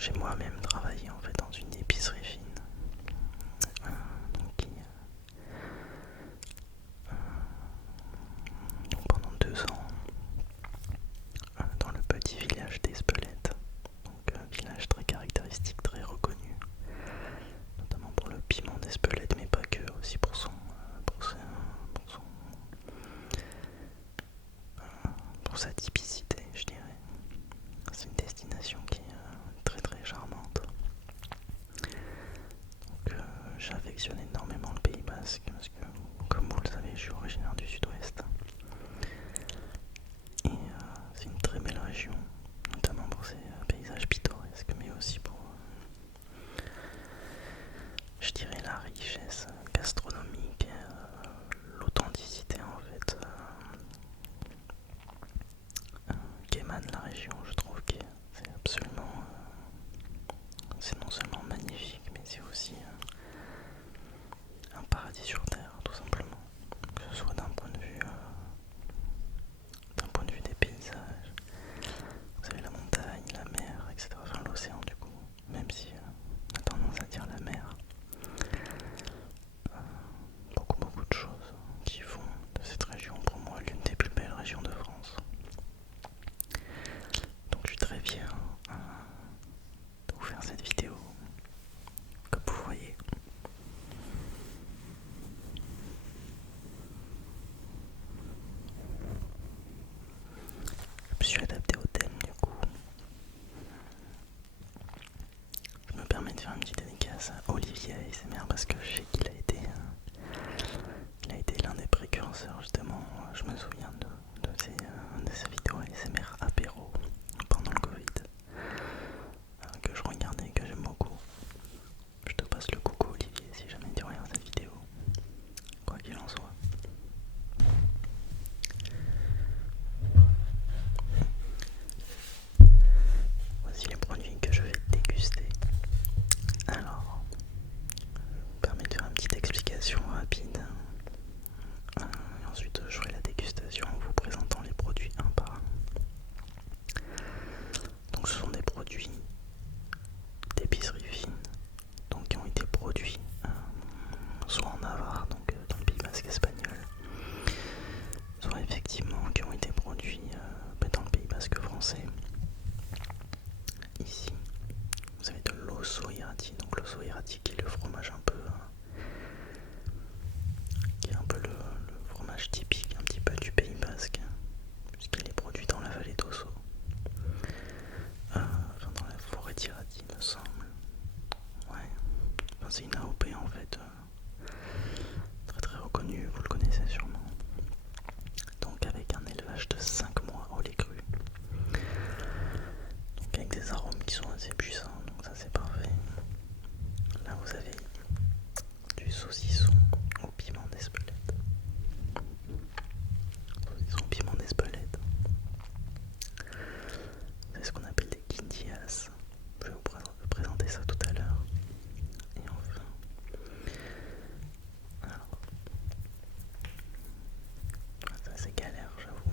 j'ai moi-même travaillé en fait dans une épicerie fine, donc pendant 2 ans dans le petit village d'Espelette, donc un village très caractéristique, très reconnu, notamment pour le piment d'Espelette, mais pas que, aussi pour sa typicité, je dirais. C'est une destination qui est très très charmante. Donc j'affectionne énormément le Pays Basque parce que, comme vous le savez, je suis originaire du sud-ouest. Et c'est une très belle région, notamment pour ses paysages pittoresques, mais aussi pour, je dirais, la richesse gastronomique, l'authenticité en fait qu'émane la région. Je trouve que c'est absolument, c'est non seulement magnifique, mais c'est aussi un paradis sur terre, tout simplement. Que ce soit d'un point de vue des paysages, vous savez, la montagne, la mer, etc. Enfin, l'océan du coup, même si on a tendance à dire la mer. Beaucoup de choses qui font de cette région pour moi l'une des plus belles régions de France. Donc je suis très fier de vous faire cette vidéo. Comme vous voyez, je me suis adapté au thème du coup. Je me permets de faire une petite dédicace à Olivier ASMR parce que je sais qu'il a été l'un des précurseurs justement. Je me souviens de ses vidéos ASMR apéro pendant le Covid que je regardais et que j'aime beaucoup. Je te passe le coucou Olivier si jamais tu regardes cette vidéo, quoi qu'il en soit. Voici les produits que je vais déguster. Alors, je me permets de faire une petite explication rapide. Et ensuite, je ferai la dégustation en vous présentant les produits un par un. Donc, ce sont des produits d'épicerie fine, donc qui ont été produits soit en Navarre, donc dans le Pays Basque espagnol, soit effectivement qui ont été produits dans le Pays Basque français. Ici, vous avez de l'osso irrati, donc l'osso irrati qui est le fromage qui est un peu le fromage typique un petit peu du Pays Basque, puisqu'il est produit dans la vallée d'Osso, enfin dans la forêt d'Irati il me semble. Ouais, enfin, c'est une AOP en fait, très très reconnue, vous le connaissez sûrement. Donc avec un élevage de 5 mois au lait cru, donc avec des arômes qui sont assez puissants, donc ça c'est parfait. Là vous avez du saucisson au piment d'Espelette. Saucisson au piment d'Espelette. C'est ce qu'on appelle des quintillas. Je vais vous présenter ça tout à l'heure. Et enfin, alors, ça c'est galère, j'avoue.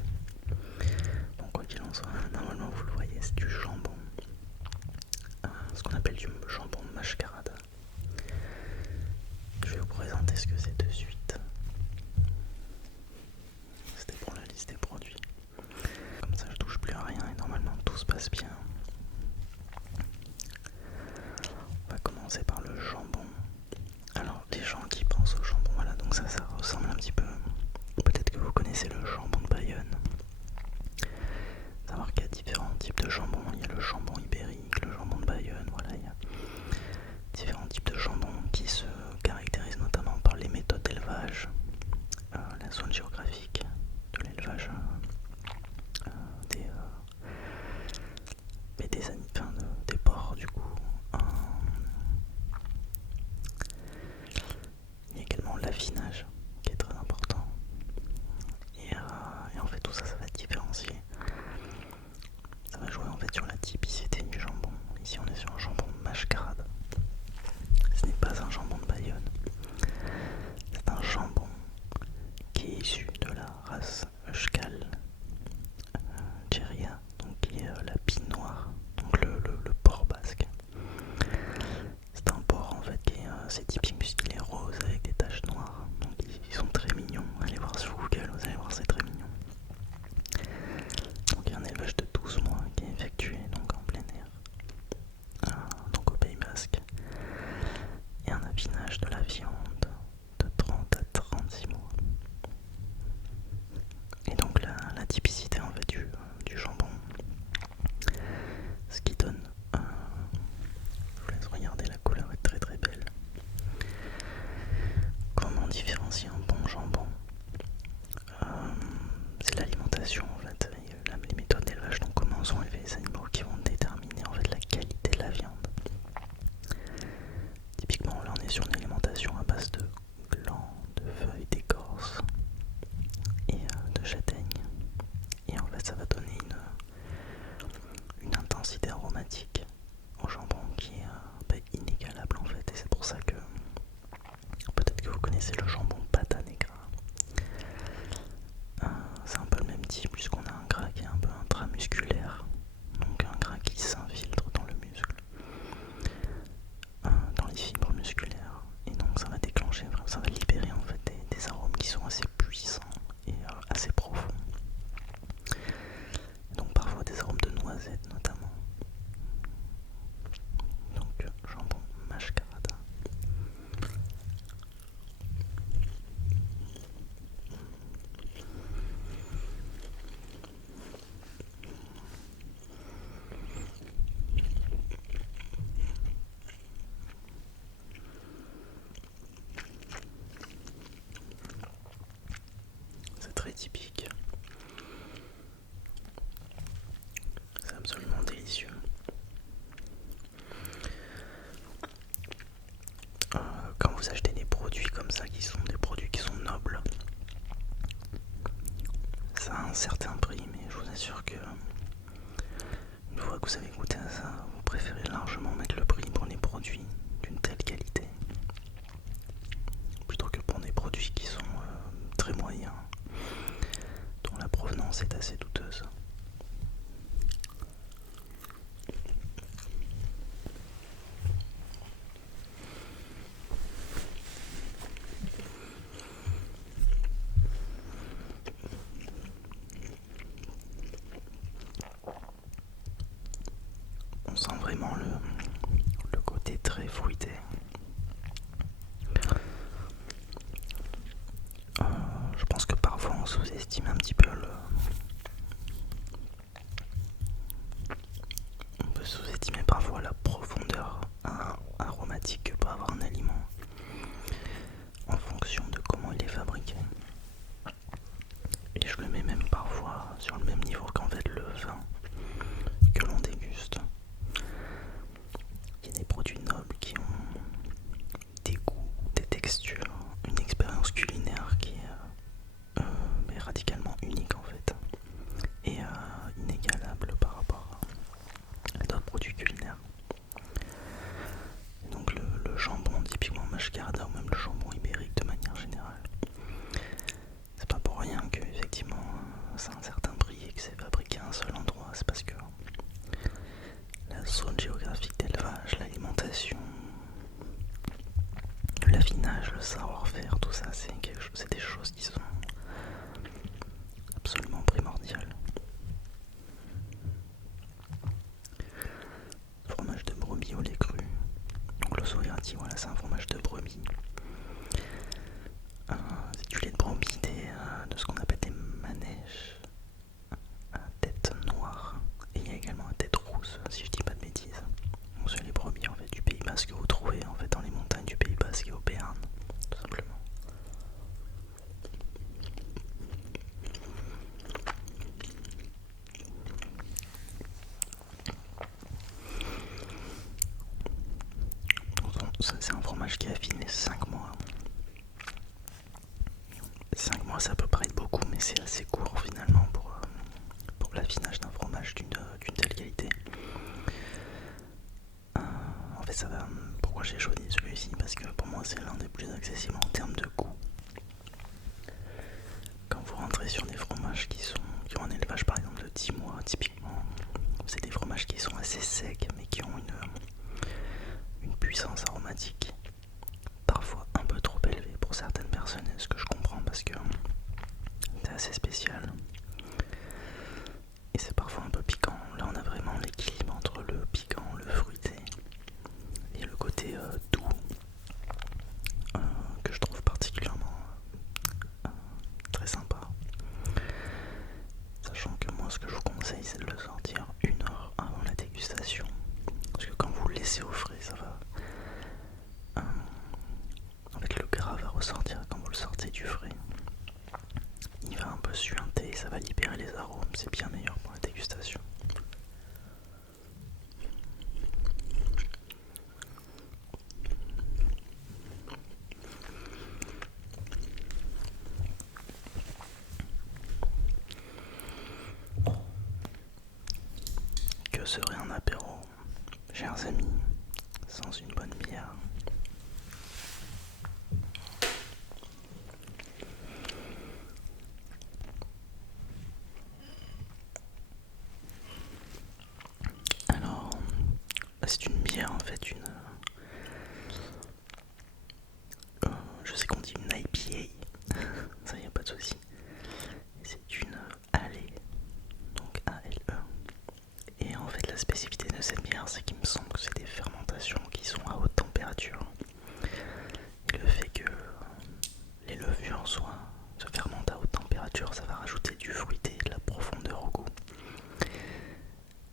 Bon, quoi qu'il en soit, normalement vous le voyez, c'est du jambon. Ce qu'on appelle du jambon mascarada. Je vais vous présenter ce que c'est de suite. C'était pour la liste des produits. Comme ça je touche plus à rien et normalement tout se passe bien. On va commencer par le jambon. Alors les gens qui pensent au jambon, voilà, donc ça ressemble un petit peu. Peut-être que vous connaissez le jambon de Bayonne. Savoir qu'il y a différents types de jambon. Il y a le jambon ibérique, le jambon de Bayonne, voilà, il y a différents types de jambon qui se caractérisent notamment par les méthodes d'élevage atypique. C'est absolument délicieux. Quand vous achetez des produits comme ça, qui sont des produits qui sont nobles, ça a un certain prix, mais je vous assure que une fois que vous avez goûté à ça, vous préférez largement mettre le prix pour les produits d'une telle qualité plutôt que pour des produits qui sont très moyens, dont la provenance est assez douteuse. On sent vraiment le côté très fruité. Je pense que parfois on sous-estime un petit peu on peut sous-estimer parfois la profondeur aromatique que peut avoir un aliment en fonction de comment il est fabriqué. Et je le mets même parfois sur le même niveau qu'en fait le vin que l'on déguste. Il y a des produits nobles qui ont des goûts, des textures, une expérience culinaire qui est radicalement unique en fait et inégalable par rapport à d'autres produits culinaires. Et donc le jambon typiquement mashcarada ou même le jambon ibérique de manière générale, c'est pas pour rien que effectivement ça a un certain prix et que c'est fabriqué à un seul endroit. C'est parce que la zone géographique d'élevage, l'alimentation, le l'affinage, le savoir-faire, tout ça, c'est des choses qui sont absolument primordiales. Fromage de brebis au lait cru. Donc le soyati, voilà, c'est un fromage de brebis. C'est du lait de brebis, de ce qu'on appelle des manèges à tête noire. Et il y a également à tête rousse, si je dis pas de bêtises. Donc c'est les brebis en fait du Pays Basque que vous trouvez en fait dans les montagnes du Pays Basque et au Béarn, tout simplement. C'est un fromage qui affine les 5 mois. 5 mois ça peut paraître beaucoup, mais c'est assez court finalement pour l'affinage d'un fromage d'une telle qualité. En fait ça va. Pourquoi j'ai choisi celui-ci? Parce que pour moi c'est l'un des plus accessibles en termes de goût. Quand vous rentrez sur des fromages qui ont un élevage par exemple de 10 mois, typiquement, c'est des fromages qui sont assez secs mais qui ont une puissance aromatique parfois un peu trop élevée pour certaines personnes, ce que je comprends parce que c'est assez spécial et c'est parfois un peu piquant. Là on a vraiment l'équilibre entre le piquant, le fruité et le côté doux que je trouve particulièrement très sympa. Sachant que moi ce que je vous conseille c'est de le sortir 1 heure avant la dégustation, parce que quand vous le laissez au frais ça va en fait le gras va ressortir quand vous le sortez du frais. Il va un peu suinter, ça va libérer les arômes, c'est bien meilleur pour la dégustation. Que serait un apéro, chers amis, sans une bonne bière? Alors, c'est une bière en fait, je sais qu'on dit une IPA, ça y a pas de souci. C'est une Ale, donc A-L-E. Et en fait la spécificité de cette bière c'est qu'il me semble que c'est des fermentations qui sont à haute température. Et le fait que les levures se fermentent à haute température, ça va rajouter du fruité et de la profondeur au goût,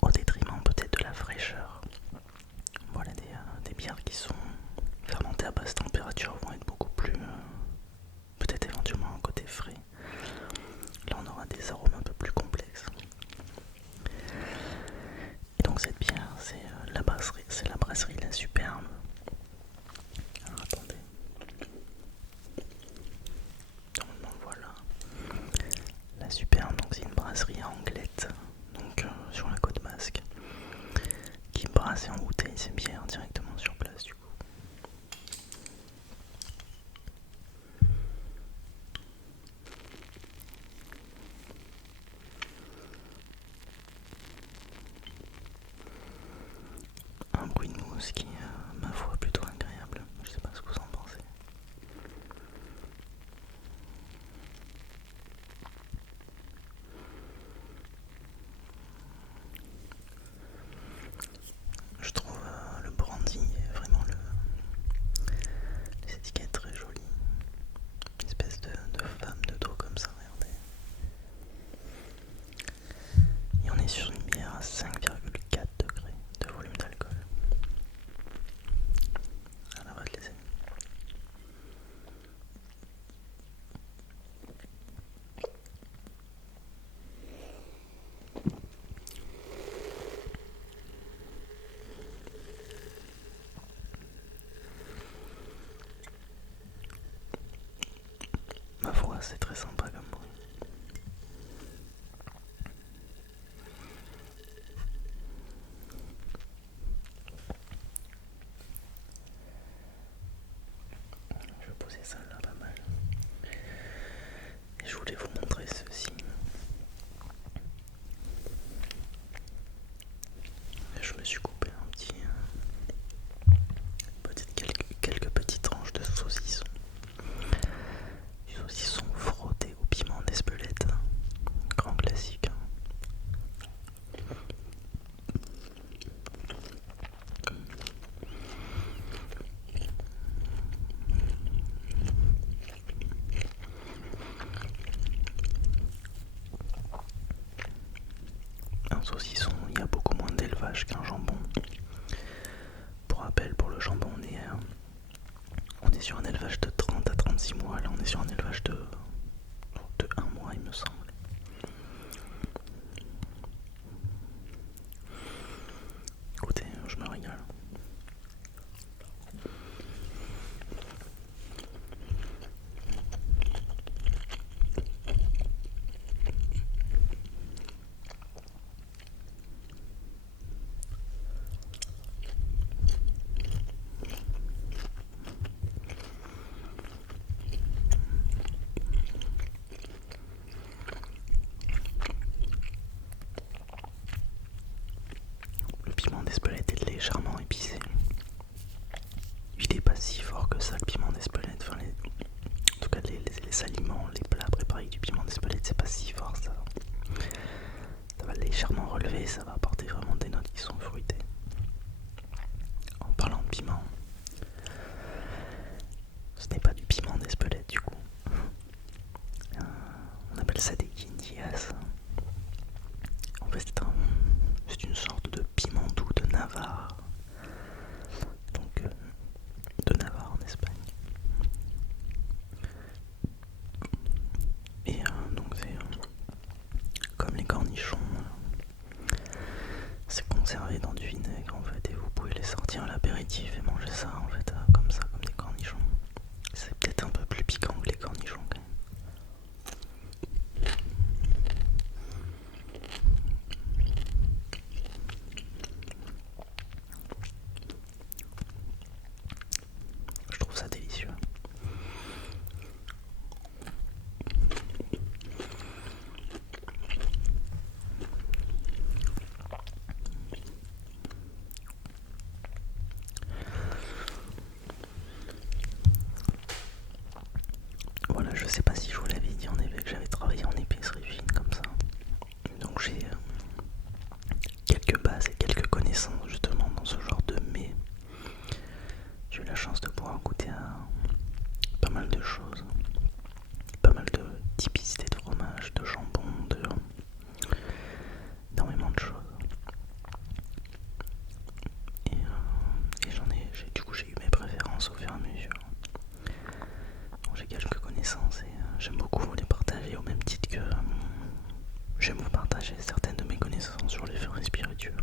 au détriment peut-être de la fraîcheur. Voilà, des bières qui sont fermentées à basse température vont être beaucoup plus peut-être éventuellement un côté frais, c'est très sympa comme bruit. Je vais poser ça là pas mal. Et je voulais vous montrer ceci. Je me suis coupé un petit, peut-être quelques petites tranches de saucisson. Du saucisson frotté au piment d'Espelette, grand classique. Un saucisson, il y a beaucoup moins d'élevage qu'un jambon. Pour rappel, pour le jambon, on est sur un élevage de 30 à 36 mois. Là, on est sur un élevage de 1 mois, il me semble. Écoutez, je me régale. Le piment d'Espelette est légèrement épicé. Il est pas si fort que ça, le piment d'Espelette. Enfin, en tout cas, les aliments, les plats préparés avec du piment d'Espelette, c'est pas si fort ça. Ça va légèrement relever, ça va apporter vraiment des notes qui sont fruitées. En parlant de piment, ce n'est pas du piment d'Espelette du coup. On appelle ça des guindillas. En fait, c'est une sorte de piment doux de Navarre. Donc, de Navarre en Espagne. Et donc, c'est comme les cornichons. C'est conservé dans du vinaigre en fait, et vous pouvez les sortir à l'apéritif et manger ça en fait, comme ça, comme des cornichons. C'est peut-être un peu plus piquant que les cornichons quand même. Je trouve ça délicieux. Voilà, je sais pas si je vous l'avais dit en effet que j'avais travaillé en épicerie fine comme ça. Donc j'ai quelques bases et quelques connaissances justement dans ce genre de mets. J'ai eu la chance de pouvoir goûter à pas mal de choses. Pas mal de typicités de fromage, de jambon, énormément de choses. Et du coup j'ai eu mes préférences au fur et à mesure. Donc j'ai quelques connaissances et j'aime beaucoup vous les partager au même titre que j'aime vous partager certaines de mes connaissances sur les fruits spiritueux.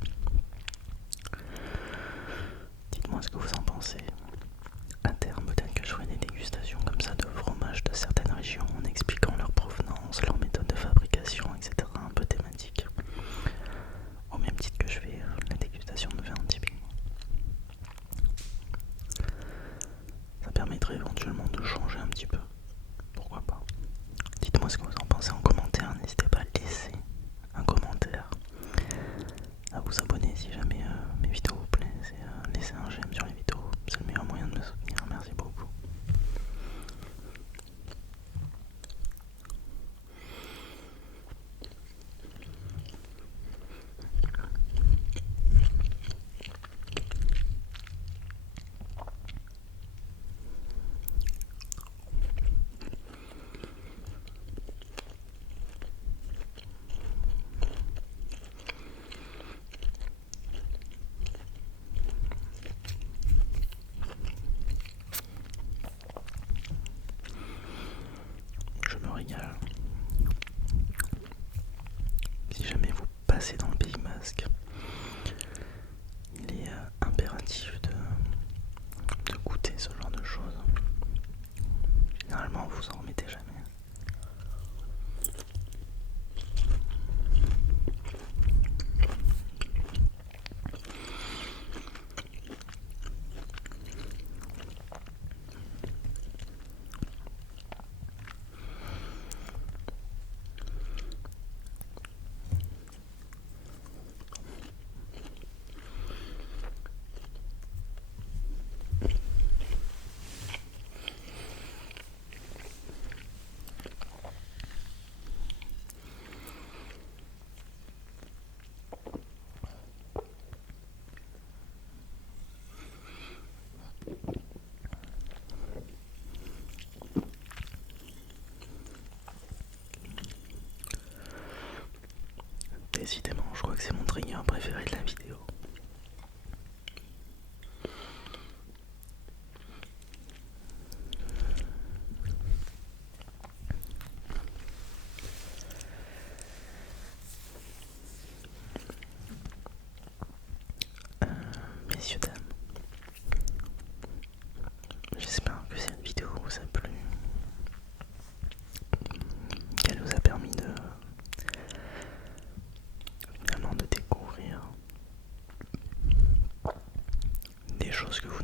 Dites-moi ce que vous en pensez. À terme, peut-être que je ferai des dégustations comme ça de fromages de certaines régions en expliquant leur provenance, leur méthode de fabrication, etc. un peu thématique. Au même titre que je fais la dégustation de vin typiquement. Ça permettrait éventuellement de changer un petit peu. Pourquoi pas. Dites-moi ce que vous en pensez en commentaire. N'hésitez pas à laisser un commentaire, à vous abonner si jamais mes vidéos vous plaisent et laisser un j'aime sur les vidéos. C'est le meilleur moyen de me soutenir. Merci beaucoup. Je me régale. Si jamais vous passez dans le Pays Basque, il est impératif de goûter ce genre de choses. Généralement, vous en remettez jamais. décidément, je crois que c'est mon trigger préféré de la vidéo. Messieurs, dames, j'espère que cette vidéo vous a plu, qu'elle vous a permis de finalement de découvrir des choses que vous